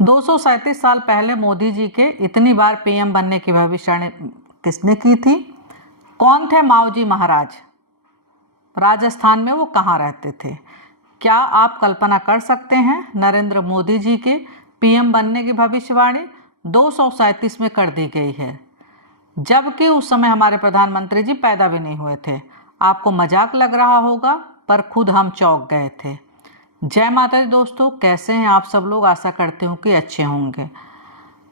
237 साल पहले मोदी जी के इतनी बार पीएम बनने की भविष्यवाणी किसने की थी? कौन थे माओ जी महाराज? राजस्थान में वो कहाँ रहते थे? क्या आप कल्पना कर सकते हैं नरेंद्र मोदी जी के पीएम बनने की भविष्यवाणी 237 में कर दी गई है, जबकि उस समय हमारे प्रधानमंत्री जी पैदा भी नहीं हुए थे। आपको मजाक लग रहा होगा, पर खुद हम चौंक गए थे। जय माता दी दोस्तों, कैसे हैं आप सब लोग? आशा करती हूँ कि अच्छे होंगे।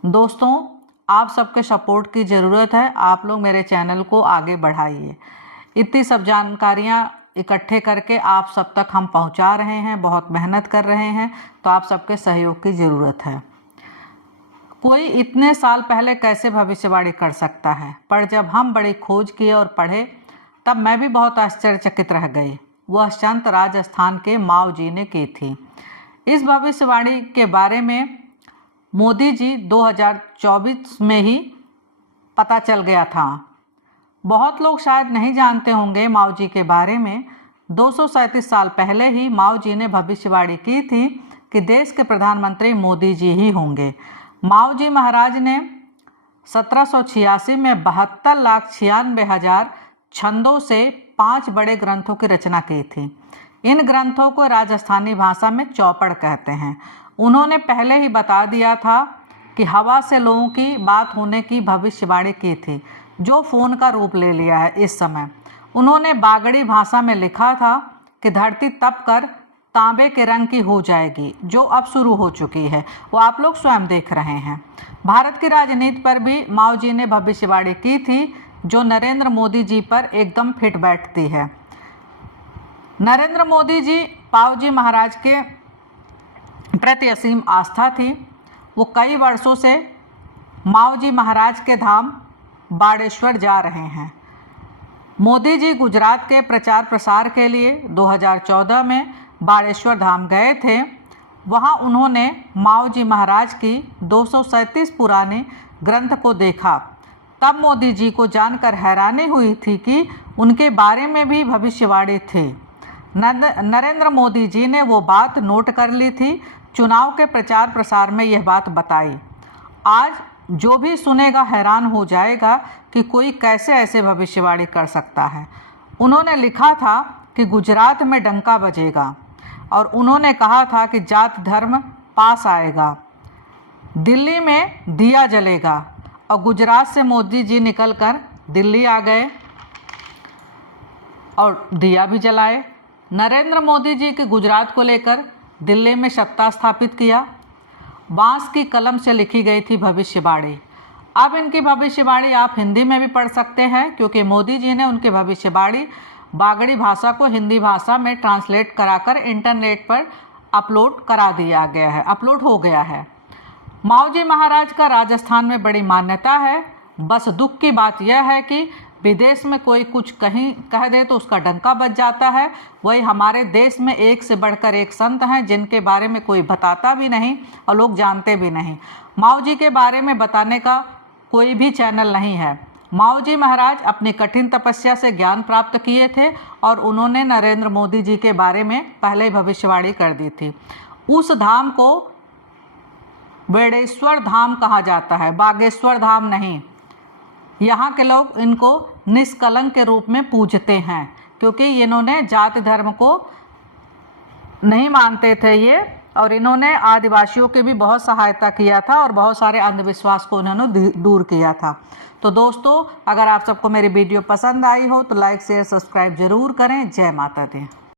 दोस्तों, आप सबके सपोर्ट की ज़रूरत है। आप लोग मेरे चैनल को आगे बढ़ाइए। इतनी सब जानकारियाँ इकट्ठे करके आप सब तक हम पहुँचा रहे हैं, बहुत मेहनत कर रहे हैं, तो आप सबके सहयोग की ज़रूरत है। कोई इतने साल पहले कैसे भविष्यवाणी कर सकता है? पर जब हम बड़ी खोज किए और पढ़े, तब मैं भी बहुत आश्चर्यचकित रह गई। वह संत राजस्थान के माओ जी ने की थी। इस भविष्यवाणी के बारे में मोदी जी 2024 में ही पता चल गया था। बहुत लोग शायद नहीं जानते होंगे माओ जी के बारे में। 237 साल पहले ही माओ जी ने भविष्यवाणी की थी कि देश के प्रधानमंत्री मोदी जी ही होंगे। माओ जी महाराज ने 1786 में 72,96,000 छंदों से 5 बड़े ग्रंथों की रचना की थी। इन ग्रंथों को राजस्थानी भाषा में चौपड़ कहते हैं। उन्होंने पहले ही बता दिया था कि हवा से लोगों की बात होने की भविष्यवाणी की थी, जो फ़ोन का रूप ले लिया है इस समय। उन्होंने बागड़ी भाषा में लिखा था कि धरती तप कर तांबे के रंग की हो जाएगी, जो अब शुरू हो चुकी है। वो आप लोग स्वयं देख रहे हैं। भारत की राजनीति पर भी माओ जी ने भविष्यवाणी की थी, जो नरेंद्र मोदी जी पर एकदम फिट बैठती है। नरेंद्र मोदी जी माओ जी महाराज के प्रति असीम आस्था थी। वो कई वर्षों से माओ जी महाराज के धाम बाड़ेश्वर जा रहे हैं। मोदी जी गुजरात के प्रचार प्रसार के लिए 2014 में बाड़ेश्वर धाम गए थे। वहाँ उन्होंने माओ जी महाराज की 237 पुराने ग्रंथ को देखा। तब मोदी जी को जानकर हैरानी हुई थी कि उनके बारे में भी भविष्यवाणी थी। नरेंद्र मोदी जी ने वो बात नोट कर ली थी। चुनाव के प्रचार प्रसार में यह बात बताई। आज जो भी सुनेगा हैरान हो जाएगा कि कोई कैसे ऐसे भविष्यवाणी कर सकता है। उन्होंने लिखा था कि गुजरात में डंका बजेगा, और उन्होंने कहा था कि जात धर्म पास आएगा, दिल्ली में दिया जलेगा, और गुजरात से मोदी जी निकलकर दिल्ली आ गए और दिया भी जलाए। नरेंद्र मोदी जी के गुजरात को लेकर दिल्ली में सत्ता स्थापित किया। बांस की कलम से लिखी गई थी भविष्यवाणी। अब इनकी भविष्यवाणी आप हिंदी में भी पढ़ सकते हैं, क्योंकि मोदी जी ने उनकी भविष्यवाणी बागड़ी भाषा को हिंदी भाषा में ट्रांसलेट कराकर इंटरनेट पर अपलोड हो गया है। माओ जी महाराज का राजस्थान में बड़ी मान्यता है। बस दुख की बात यह है कि विदेश में कोई कुछ कहीं कह दे तो उसका डंका बज जाता है। वही हमारे देश में एक से बढ़कर एक संत हैं, जिनके बारे में कोई बताता भी नहीं और लोग जानते भी नहीं। माओ जी के बारे में बताने का कोई भी चैनल नहीं है। माओ जी महाराज अपनी कठिन तपस्या से ज्ञान प्राप्त किए थे, और उन्होंने नरेंद्र मोदी जी के बारे में पहले ही भविष्यवाणी कर दी थी। उस धाम को बेड़ेश्वर धाम कहा जाता है, बागेश्वर धाम नहीं। यहाँ के लोग इनको निष्कलंक के रूप में पूजते हैं, क्योंकि इन्होंने जाति धर्म को नहीं मानते थे ये, और इन्होंने आदिवासियों की भी बहुत सहायता किया था, और बहुत सारे अंधविश्वास को उन्होंने दूर किया था। तो दोस्तों, अगर आप सबको मेरी वीडियो पसंद आई हो तो लाइक शेयर सब्सक्राइब जरूर करें। जय माता दी।